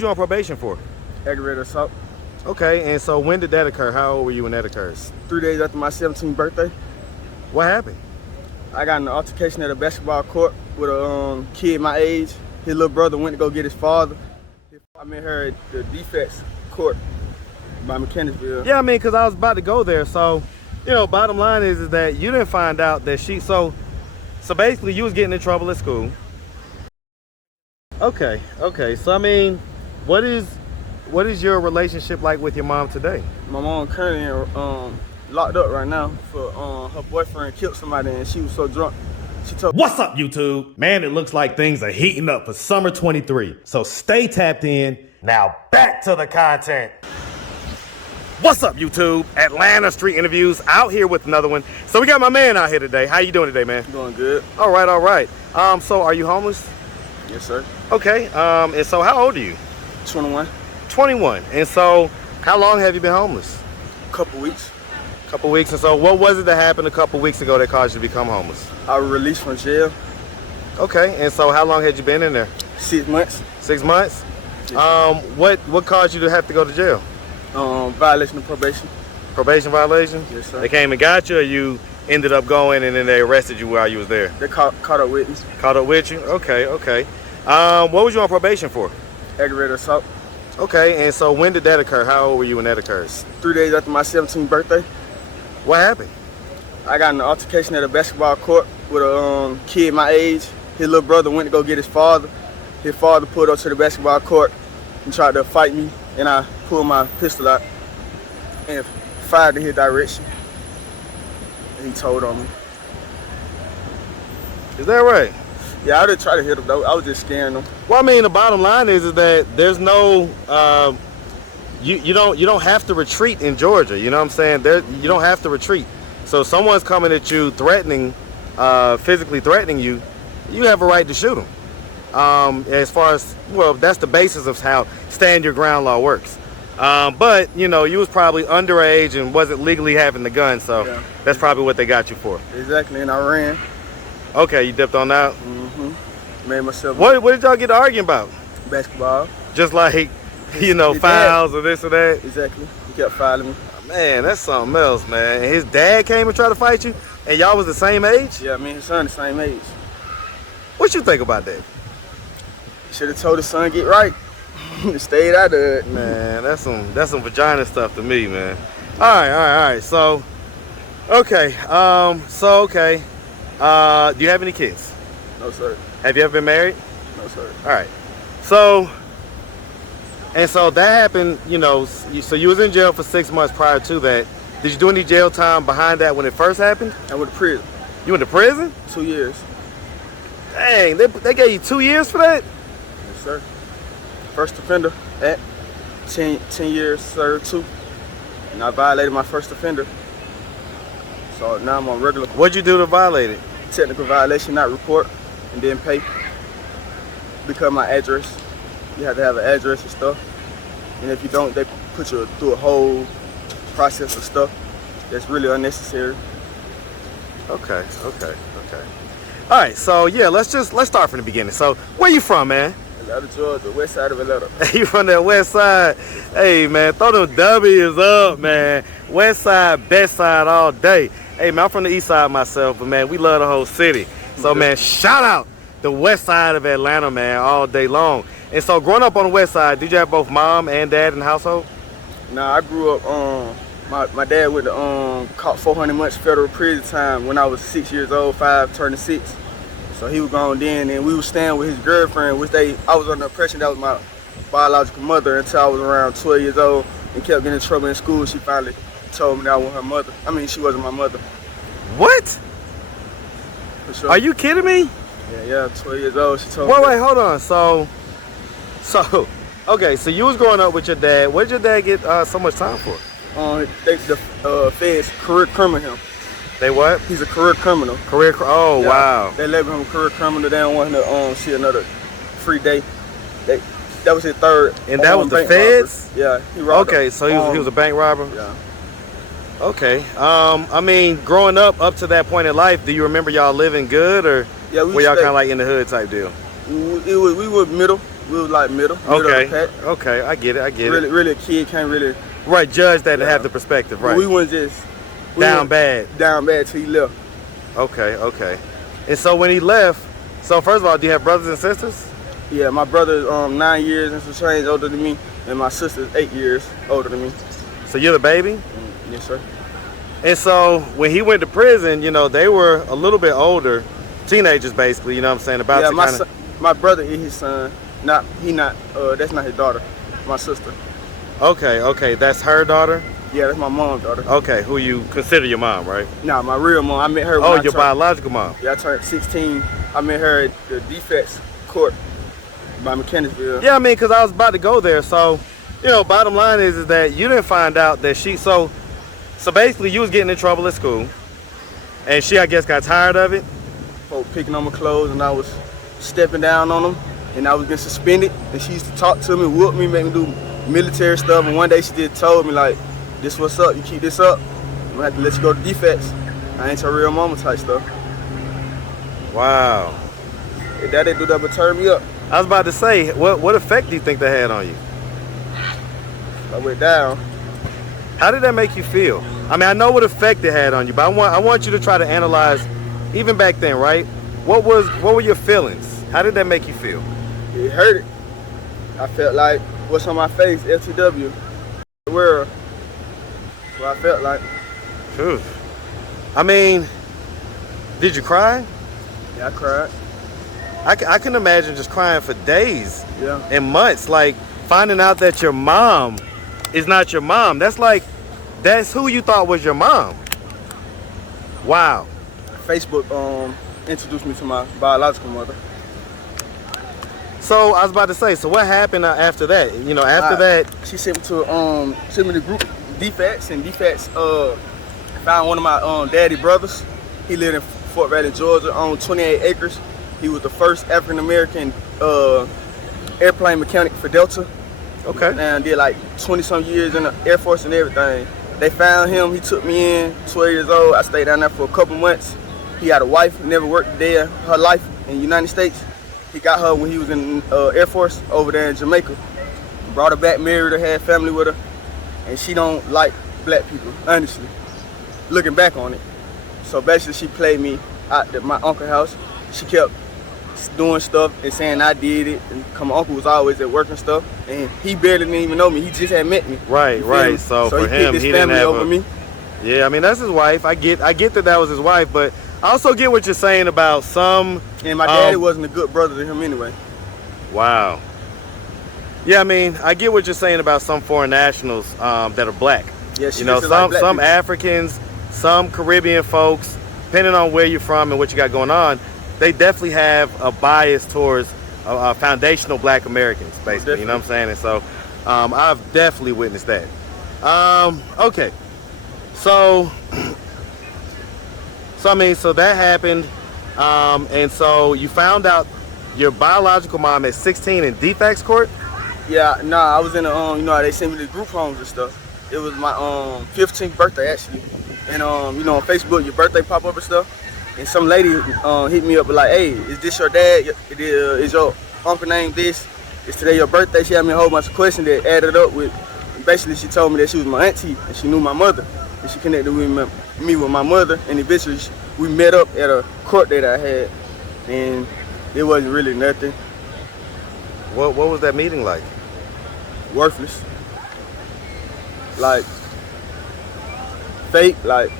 You on probation for? Aggravated assault. Okay, and so when did that occur? How old were you when that occurred? 3 days after my 17th birthday. What happened? I got in an altercation at a basketball court with a kid my age. His little brother went to go get his father. I met her at the defects court by Mechanicsville. Yeah, I mean, because I was about to go there. So, you know, bottom line is that you didn't find out that so basically you was getting in trouble at school. Okay. So, I mean, what is your relationship like with your mom today? My mom currently locked up right now for her boyfriend killed somebody and she was so drunk. She told What's up, YouTube? Man, it looks like things are heating up for summer 23. So stay tapped in. Now back to the content. What's up, YouTube? Atlanta Street Interviews out here with another one. So we got my man out here today. How you doing today, man? Doing good. All right. So are you homeless? Yes, sir. Okay. And so how old are you? 21. 21. And so how long have you been homeless? Couple weeks. Couple weeks. And so what was it that happened a couple weeks ago that caused you to become homeless? I was released from jail. Okay. And so how long had you been in there? 6 months. 6 months? Yes, what caused you to have to go to jail? Violation of probation. Probation violation? Yes, sir. They came and got you, or you ended up going and then they arrested you while you was there? They caught up with me. Caught up with you? Okay. What was you on probation for? Aggravated assault. Okay, and so when did that occur? How old were you when that occurred? 3 days after my 17th birthday. What happened? I got in an altercation at a basketball court with a kid my age. His little brother went to go get his father. His father pulled up to the basketball court and tried to fight me, and I pulled my pistol out and fired in his direction. And he told on me. Is that right? Yeah, I didn't try to hit him though. I was just scaring him. Well, I mean, the bottom line is that there's no, you don't have to retreat in Georgia. You know what I'm saying? You don't have to retreat. So if someone's coming at you, physically threatening you, you have a right to shoot them. As far as, well, that's the basis of how stand your ground law works. But you know, you was probably underage and wasn't legally having the gun, so yeah. That's probably what they got you for. Exactly, and I ran. Okay, you dipped on out. Made myself. What did y'all get arguing about? Basketball. Just like, you know, fouls or this or that? Exactly. He kept fouling me. Man, that's something else, man. And his dad came and tried to fight you, and y'all was the same age? Yeah, me and his son the same age. What you think about that? Should have told his son get right. Stayed out of it. Man, that's some vagina stuff to me, man. All right. So, okay. Do you have any kids? No, sir. Have you ever been married? No, sir. All right. So that happened, you know, so you was in jail for 6 months prior to that. Did you do any jail time behind that when it first happened? I went to prison. You went to prison? 2 years. Dang, they gave you 2 years for that? Yes, sir. First offender at 10 years served too. And I violated my first offender. So now I'm on regular. What'd you do to violate it? Technical violation, not report, and then pay. Because my address. You have to have an address and stuff. And if you don't, they put you through a whole process of stuff that's really unnecessary. Okay. All right, so yeah, let's start from the beginning. So where you from, man? Atlanta, Georgia, west side of Atlanta. You from that west side? Hey, man, throw them W's up, man. West side, best side all day. Hey, man, I'm from the east side myself, but man, we love the whole city. So, man, shout out the west side of Atlanta, man, all day long. And so, growing up on the west side, did you have both mom and dad in the household? Nah, I grew up, my dad went to caught 400 months federal prison time when I was 6 years old, 5 turning 6. So he was gone then, and we was staying with his girlfriend, which I was under the impression that was my biological mother until I was around 12 years old and kept getting in trouble in school. She finally told me that I wasn't her mother. I mean, she wasn't my mother. What? For sure. Are you kidding me? Yeah, 12 years old, she told me. Wait, hold on. So, okay, so you was growing up with your dad. What did your dad get so much time for? The feds career criminal him. They what? He's a career criminal. Oh, yeah. Wow. They label him a career criminal. They don't want him to see another free day. That was his third. And that was the feds? Robber. Yeah, he robbed. Okay, so he was a bank robber? Yeah. Okay. I mean, growing up to that point in life, do you remember y'all living good, or yeah, were y'all kind of like in the hood type deal? We were middle We was like middle Okay. of the pack. Okay, I get it. Really, a kid can't really. Right, judge that and Yeah. have the perspective, right? We wasn't just Down bad. Down bad till he left. Okay. And so when he left, so first of all, do you have brothers and sisters? Yeah, my brother's 9 years and some change older than me, and my sister's 8 years older than me. So you're the baby? Yes, sir. And so when he went to prison, you know, they were a little bit older, teenagers basically, you know what I'm saying? About Yeah, to my kind of. my brother is his son. That's not his daughter. My sister. Okay, that's her daughter? Yeah, that's my mom's daughter. Okay, who you consider your mom, right? Nah, my real mom. I met her when Oh, I your turned, biological mom. Yeah, I turned 16. I met her at the defects court by Mechanicsville. Yeah, I mean, because I was about to go there. So, you know, bottom line is that you didn't find out that so basically you was getting in trouble at school, and she, I guess, got tired of it. Folk picking on my clothes, and I was stepping down on them, and I was getting suspended. And she used to talk to me, whoop me, make me do military stuff. And one day she just told me, like, this what's up, you keep this up, I'm gonna have to let you go to defects. I ain't your real mama type stuff. Wow. If that didn't do that but turn me up. I was about to say, what effect do you think that had on you? I went down. How did that make you feel? I mean, I know what effect it had on you, but I want you to try to analyze, even back then, right? What were your feelings? How did that make you feel? It hurt. I felt like, what's on my face, FTW, the world. That's what I felt like. Phew. I mean, did you cry? Yeah, I cried. I can imagine just crying for days Yeah. and months, like finding out that your mom is not your mom. That's who you thought was your mom. Wow. Facebook introduced me to my biological mother. So I was about to say, so what happened after that? You know, after that. She sent me to the group defects, and defects found one of my daddy brothers. He lived in Fort Valley, Georgia, on 28 acres. He was the first African American airplane mechanic for Delta. Okay. And did like 20-some years in the Air Force and everything. They found him, he took me in, 12 years old. I stayed down there for a couple months. He had a wife, never worked a day of her life in the United States. He got her when he was in Air Force over there in Jamaica. Brought her back, married her, had family with her. And she don't like black people, honestly, looking back on it. So basically she played me at my uncle's house. She kept doing stuff and saying I did it, and my uncle was always at work and stuff, and he barely didn't even know me. He just had met me. Right. So for he him, picked his he didn't family have over me. Yeah, I mean that's his wife. I get that was his wife, but I also get what you're saying about some. And my daddy wasn't a good brother to him anyway. Wow. Yeah, I mean I get what you're saying about some foreign nationals that are black. Yeah, she you know, just like black some people. Africans, some Caribbean folks, depending on where you're from and what you got going on, they definitely have a bias towards foundational black Americans, basically. You know what I'm saying? And so I've definitely witnessed that. Okay. So I mean, so that happened. And so you found out your biological mom at 16 in defects court? Yeah, nah, I was in the you know how they sent me to group homes and stuff. It was my 15th birthday actually. And you know, on Facebook your birthday pop up and stuff. And some lady hit me up and like, hey, is this your dad? Is your uncle named this? Is today your birthday? She had me a whole bunch of questions that added up with, basically she told me that she was my auntie and she knew my mother. And she connected with me with my mother, and eventually we met up at a court date I had, and it wasn't really nothing. What was that meeting like? Worthless. Like, fake, like,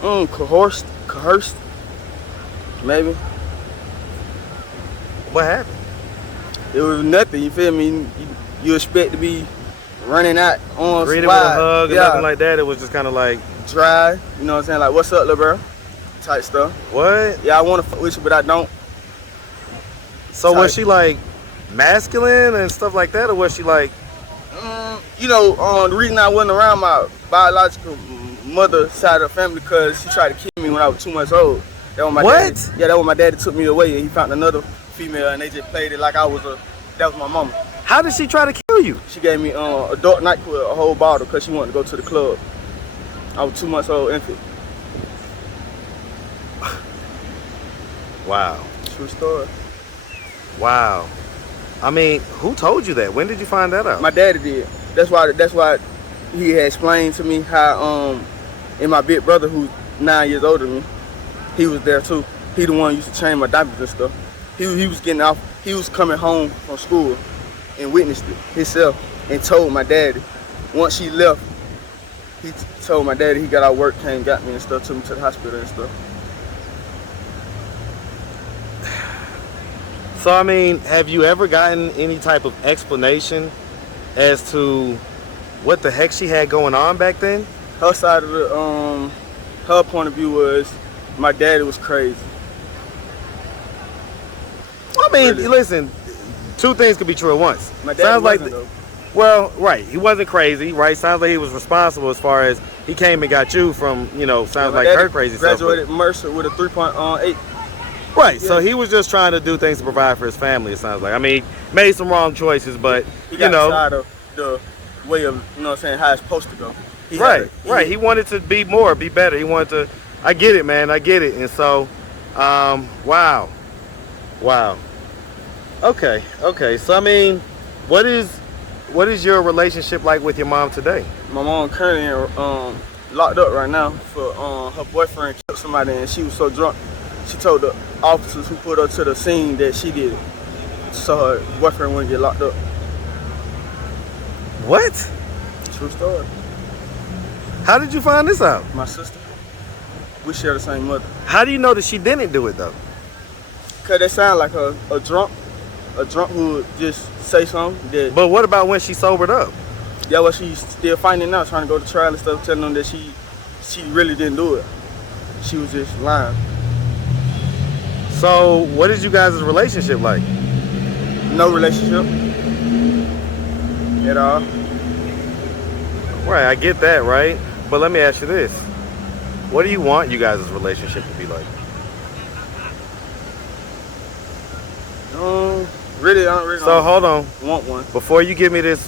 coerced, maybe. What happened? It was nothing, you feel me? You expect to be running out on Greeted with a hug and yeah, nothing like that. It was just kind of like dry, you know what I'm saying? Like, what's up, little bro? Type stuff. what? Yeah, I want to fuck with you, but I don't. So was Type. she like masculine and stuff like that, or was she like? You know, the reason I wasn't around my biological mother side of the family because she tried to kill me when I was 2 months old. That was my What? Daddy. Yeah, that was my daddy took me away and he found another female and they just played it like that was my mama. How did she try to kill you? She gave me adult NyQuil, a whole bottle, because she wanted to go to the club. I was 2 months old infant. Wow. True story. Wow. I mean, who told you that? When did you find that out? My daddy did. That's why he had explained to me how and my big brother, who's 9 years older than me, he was there too. He the one who used to change my diapers and stuff. He was getting off. He was coming home from school and witnessed it himself and told my daddy. Once she left, he told my daddy. He got out of work, came, got me and stuff, took me to the hospital and stuff. So I mean, have you ever gotten any type of explanation as to what the heck she had going on back then? Her side of the her point of view was my daddy was crazy. I mean, Really? listen, two things could be true at once. My dad Sounds like wasn't, though. well, right, he wasn't crazy, right? Sounds like he was responsible as far as he came and got you from, sounds My like daddy her crazy stuff. graduated Mercer with a 3.8. Right, so Yeah. he was just trying to do things to provide for his family, it sounds like. I mean, made some wrong choices, but, He got tired of the way of, how it's supposed to go. He wanted to be more, be better. He wanted to, I get it, man, I get it. And so, wow. Okay, so I mean, what is your relationship like with your mom today? My mom currently locked up right now for her boyfriend killed somebody and she was so drunk. She told the officers who put her to the scene that she did it, so her boyfriend wouldn't get locked up. What? True story. How did you find this out? My sister, we share the same mother. How do you know that she didn't do it though? Cause they sound like a drunk who would just say something that. But what about when she sobered up? Yeah, well, she's still fighting now, trying to go to trial and stuff, telling them that she really didn't do it. She was just lying. So what is you guys' relationship like? No relationship at all. Right, I get that, right? But let me ask you this. What do you want you guys' relationship to be like? Really, I don't really So hold on. want one. Before you give me this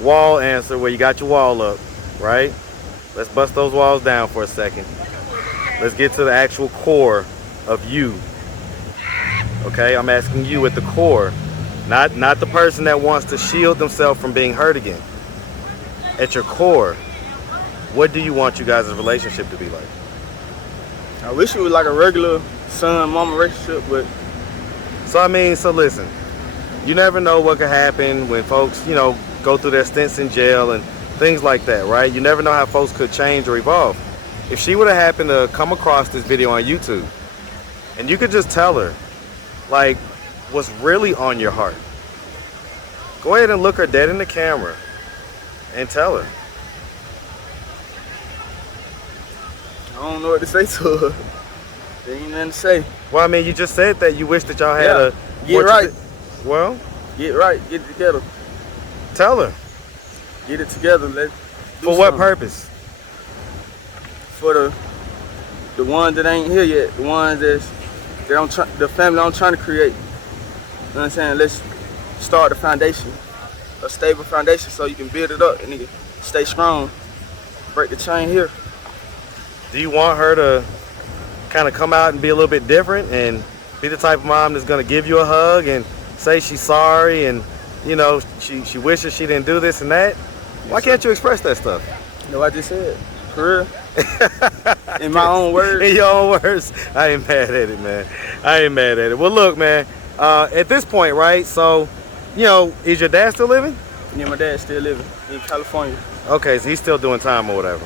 wall answer where you got your wall up, right? Let's bust those walls down for a second. Let's get to the actual core of you. Okay, I'm asking you at the core, not the person that wants to shield themselves from being hurt again. At your core, what do you want you guys' relationship to be like? I wish it was like a regular son-mama relationship, but So listen, you never know what could happen when folks, go through their stints in jail and things like that, right? You never know how folks could change or evolve. If she would have happened to come across this video on YouTube, and you could just tell her, like, what's really on your heart, go ahead and look her dead in the camera and tell her. I don't know what to say to her. There ain't nothing to say. Well, I mean, you just said that you wish that y'all had a... Get right. Well, Get right. Get it together. tell her. Get it together. Let's do For what something. purpose? For the ones that ain't here yet. The ones the family I'm trying to create. You know what I'm saying? Let's start the foundation. A stable foundation so you can build it up and you can stay strong. Break the chain here. Do you want her to kind of come out and be a little bit different and be the type of mom that's going to give you a hug and say she's sorry and, she wishes she didn't do this and that? Why can't you express that stuff? You know what I just said? For real. In my own words. In your own words. I ain't mad at it, man. I ain't mad at it. Well, look, man, at this point, right, so, is your dad still living? Yeah, my dad's still living in California. Okay, so he's still doing time or whatever.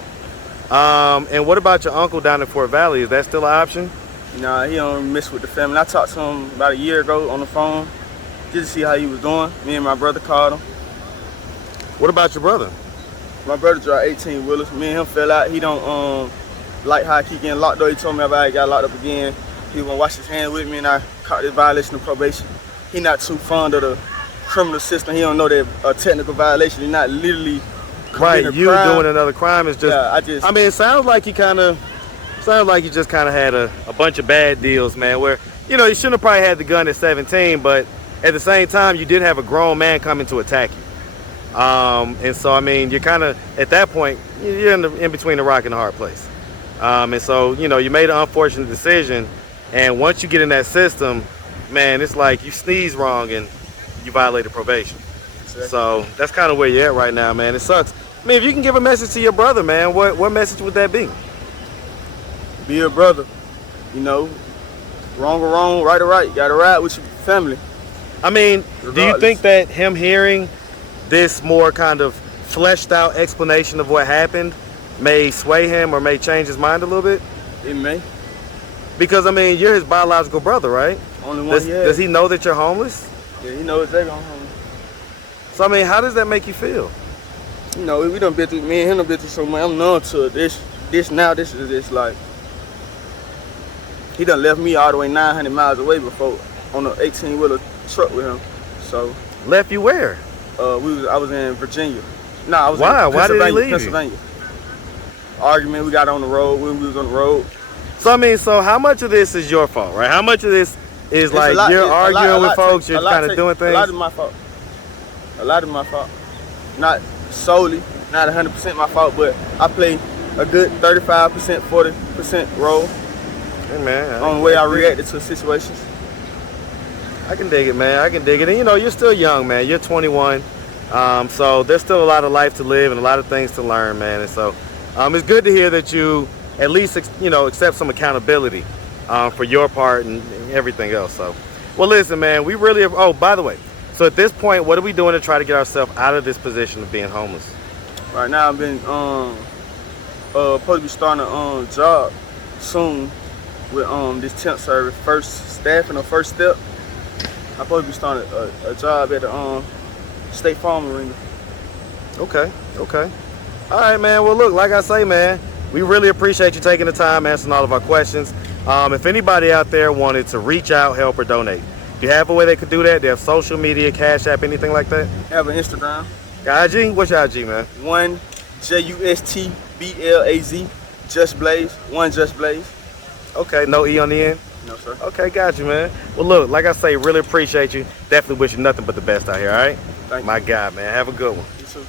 And what about your uncle down in Fort Valley? Is that still an option? Nah, he don't mess with the family. I talked to him about a year ago on the phone just to see how he was doing. Me and my brother called him. What about your brother? My brother drive 18 wheelers. Me and him fell out. He don't like how I keep getting locked up. He told me about I got locked up again. He was gonna wash his hands with me and I caught this violation of probation. He not too fond of the criminal system. He don't know that a technical violation. He's not literally Right, committing a you crime. doing another crime is just... Yeah, I mean, it sounds like you just kind of had a bunch of bad deals, man, where, you shouldn't have probably had the gun at 17, but at the same time, you did have a grown man coming to attack you. And so, I mean, you're kind of, at that point, you're in between the rock and the hard place. And so, you made an unfortunate decision, and once you get in that system, man, it's like you sneeze wrong and you violated probation. Exactly. So that's kind of where you're at right now, man. It sucks. I mean, if you can give a message to your brother, man, what message would that be? Be a brother. You know, wrong or wrong, right or right. You gotta ride with your family. I mean, do you Regardless. think that him hearing this more kind of fleshed out explanation of what happened may sway him or may change his mind a little bit? It may. Because, I mean, you're his biological brother, right? Only one he has. Does he know that you're homeless? Yeah, he knows exactly I'm home. So, I mean, how does that make you feel? You know, we done been through, me and him done been through so much. I'm numb to this like, he done left me all the way 900 miles away before on an 18-wheeler truck with him. So, Left you where? I was in Virginia. No, I was Why? in Why did he Pennsylvania. leave you? Pennsylvania. Argument we got on the road when we was on the road. So, I mean, so how much of this is your fault, right? How much of this is It's like a lot- you're it's a arguing lot with take- folks, a you're lot kind of take- doing A lot things? of my fault. A lot of my fault. Not solely, not 100% my fault, but I play a good 35%, 40% role Hey, man, on the way I reacted to situations. I can dig it, man. I can dig it. And, you know, you're still young, man. You're 21. So there's still a lot of life to live and a lot of things to learn, man. And so it's good to hear that you at least, accept some accountability for your part and everything else. So, well, listen, man, we really have, oh, by the way, so at this point, what are we doing to try to get ourselves out of this position of being homeless? Right now I've been supposed to be starting a job soon with this temp service, first staffing or first step. I'm supposed to be starting a job at the State Farm Arena. Okay. All right, man. Well, look, like I say, man, we really appreciate you taking the time answering all of our questions. If anybody out there wanted to reach out, help, or donate, do you have a way they could do that? Do you have social media, Cash App, anything like that? I have an Instagram, IG? What's your IG, man? one JUSTBLAZ, Just Blaze, one Just Blaze. Okay, no E on the end? No, sir. Okay, got you, man. Well, look, like I say, really appreciate you. Definitely wish you nothing but the best out here, all right? Thank you. My God, man. Have a good one. You too.